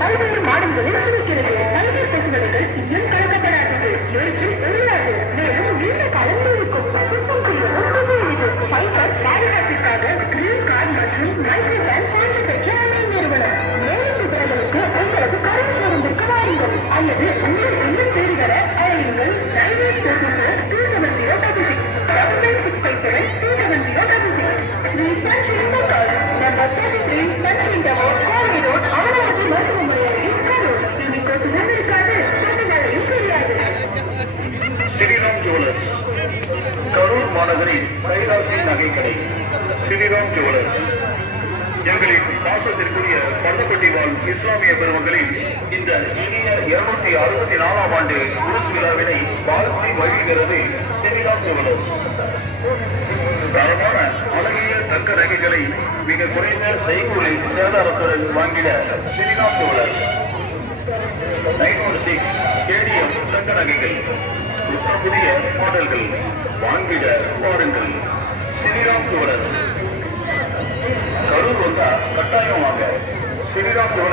பல்வேறு மாடல்களில் இருக்கிறது பல்வேறு பசுகளுக்கு இன்னும் கலக்கப்படாதது மேலும் உள்ளாது மேலும் நீண்ட காலம் இருக்கும் சுத்தம் செய்யவும் உதவியது பைக்கர் பாதுகாப்பிற்காக கிரீன் கார்டு மற்றும் மைக்ரோபேன் சான்று பெற்ற அணை நிறுவனம். மேலும் விவரங்களுக்கு உங்களது கருத்து பேருந்திற்கு வாருங்கள். அல்லது உங்கள் இன்னும் தேடி வர அழையுங்கள் nine eight four two seven zero double six double nine six five seven two seven zero double six Sriram Karur மாநகரில் கைலாசி நகைக்கடை ஸ்ரீராம் ஜுவல்லர்ஸ் எங்களின் பாசத்திற்குரிய பள்ளப்பட்டி வாழ் இஸ்லாமிய பெருமக்களின் இந்த இனிய இருநூத்தி அறுபத்தி நாலாம் ஆண்டு உருது விழாவினை வாழ்த்தி வழிகிறது ஸ்ரீராம் ஜுவல்லர்ஸ் தரமான அழகிய தக்க நகைகளை மிக குறைந்த செய்கூலில் சேதாரத்துடன் வாங்கிட Sriram jewellers nine one six KDM தக்க நகைகள். புதிய பாடல்கள் வாங்கிட பாருங்கள்